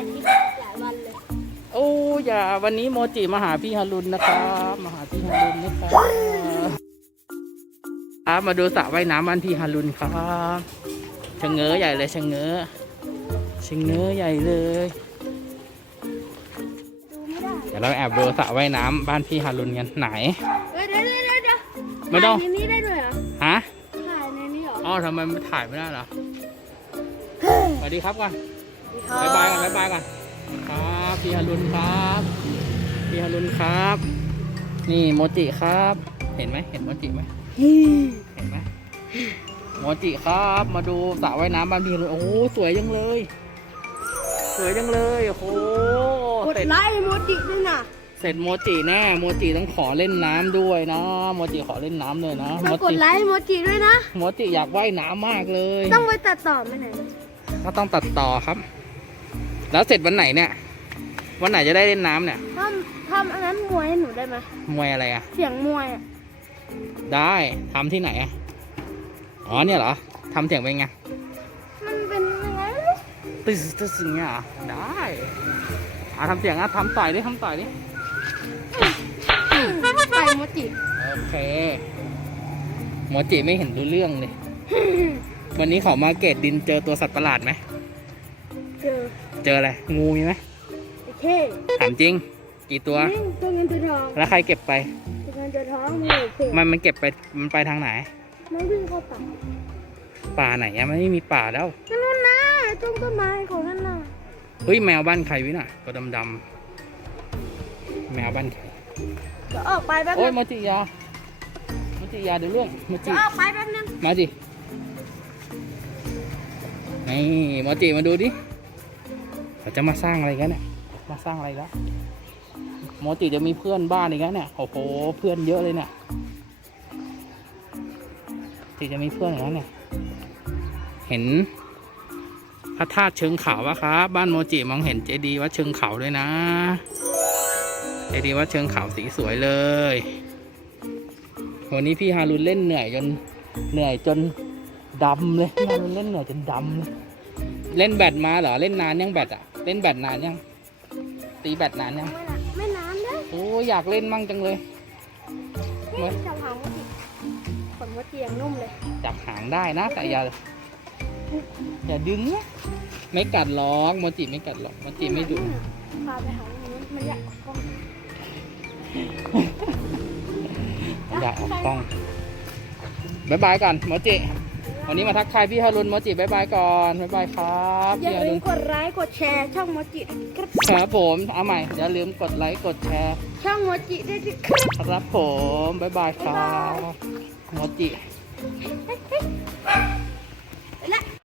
ายคลิปหลายวันเลยโอ้อย่าวันนี้โมจิมาหาพี่ฮารุนนะครับมาหาพี่ฮารุนนะครับครับมาดูสระว่ายน้ำบ้านพี่ฮารุนครับชะเง้อใหญ่เลยชะเง้อชะเง้อใหญ่เลยดูไม่ได้เดี๋ยวเราแอบดูสระว่ายน้ำบ้านพี่ฮารุนกันไหนเดี๋ยวเดี๋ยวเดี๋ยวเดี๋ยวไม่ต้อง ถ่ายในนี้ได้ด้วยเหรอฮะถ่ายในนี้เหรอ อ๋อทำไมมันถ่ายไม่ได้เหรอสวัสดีครับก่อน บายบายก่อนบายบายก่อนครับพี่ฮารุนครับพี่ฮารุนครับ นี่โมจิครับ เห็นไหมเห็นโมจิไหมเห็นไหมโมจิครับ มาดูสระว่ายน้ำบ้านพี่เลยโอ้โหสวยจังเลย สวยจังเลยโอ้โหกดเสร็จไลค์โมจิด้วยนะเสร็จโมจิแน่โมจิต้องขอเล่นน้ำด้วยนะโมจิขอเล่นน้ำเลยนะต้โมองกจิดไลค์โมจิด้วยนะโมจิอยากว่ายน้ำมากเลย ต้องไปตัดต่อไหมไหนก็ต้องตัดต่อครับ แล้วเสร็จวันไหนเนี่ย วันไหนจะได้เล่นน้ำเนี่ยทำทำอันนั้นมวยให้หนูได้ไหมมวยอะไรอะ เสียงมวยอะได้ทำที่ไหนอะ อ๋อเนี่ยเหรอทำเสียงเป็นไงมันเป็นยังไงตึ๊สตึ๊สอย่างเงี้ยเหรอได้อะทำเสียงอะทำต่อยดิทำต่อยดิ ไปโมจิ โอเคโมจิไม่เห็นรู้เรื่องเลย วันนี้เขามาเกตดินเจอตัวสัตว์ประหลาดไหม เจอเจออะไร งูมีไหมไอ้เท่ถามจริง กี่ตัวนี่ตัวเงินตัวทองแล้วใครเก็บไป ตัวเงินตัวทองนี่เท่มันมันเก็บไป มันไปทางไหน มันวิ่งเข้าป่าป่าไหนอะมันไม่มีป่าแล้ว นั่นนะตรงต้นไม้ของนั่นน่ะเฮ้ยแมวบ้านใครวิน่ะตัวดำๆแมวบ้านใคร เดี๋ยวออกไปแป๊บโอ้นึยงโมจิยาโมจิยาเดี๋ยวเรื่องโมจิ เดี๋ยวออกไปแป๊บนึงมาดินี่โมจิมาดูดิ เขาจะมาสร้างอะไรกันเนี่ย มาสร้างอะไรแล้วโมจิจะมีเพื่อนบ้านอีกแล้วเนี่ย โอ้โห เพื่อนเยอะเลยเนี่ยจิจะมีเพื่อนอีกแล้วเนี่ย เห็นพระธาตุเชิงเขาวะครับ บ้านโมจิมองเห็นเจดีย์วัดเชิงเขาด้วยนะ เจดีย์วัดเชิงเขาสีสวยเลย วันนี้พี่ฮารุนเล่นเหนื่อยจนเหนื่อยจนดำเลยพี่ฮารุนเล่นเหนื่อยจนดำเลยเล่นแบดมาเหรอ เล่นนานยังแบดอะ เล่นแบดนานยัง ตีแบดนานยัง ไม่นะไม่นานนะโอ้อยากเล่นมั่งจังเลยนี่จับหางโมจิขนโมจิยังนุ่มเลย จับหางได้นะ แต่อย่าอย่าดึงนะไม่กัดหรอกโมจิไม่กัดหรอกโมจิไม่ดุพาไปหาอย่างนู้นมันอยากออกกล้องอยากออกกล้องบายบายก่อนโมจิ วันนี้มาทักทายพี่ฮารุนโมจิบายบายก่อนบายบายครับอย่าพี่ฮาลืรุมนกดไลค์กดแชร์ช่องโมจิด้วยครับครับผมเอาใหม่อย่าลืมกดไลค์กดแชร์ช่องโมจิด้วยครับครับผมบายบายครับโมจิ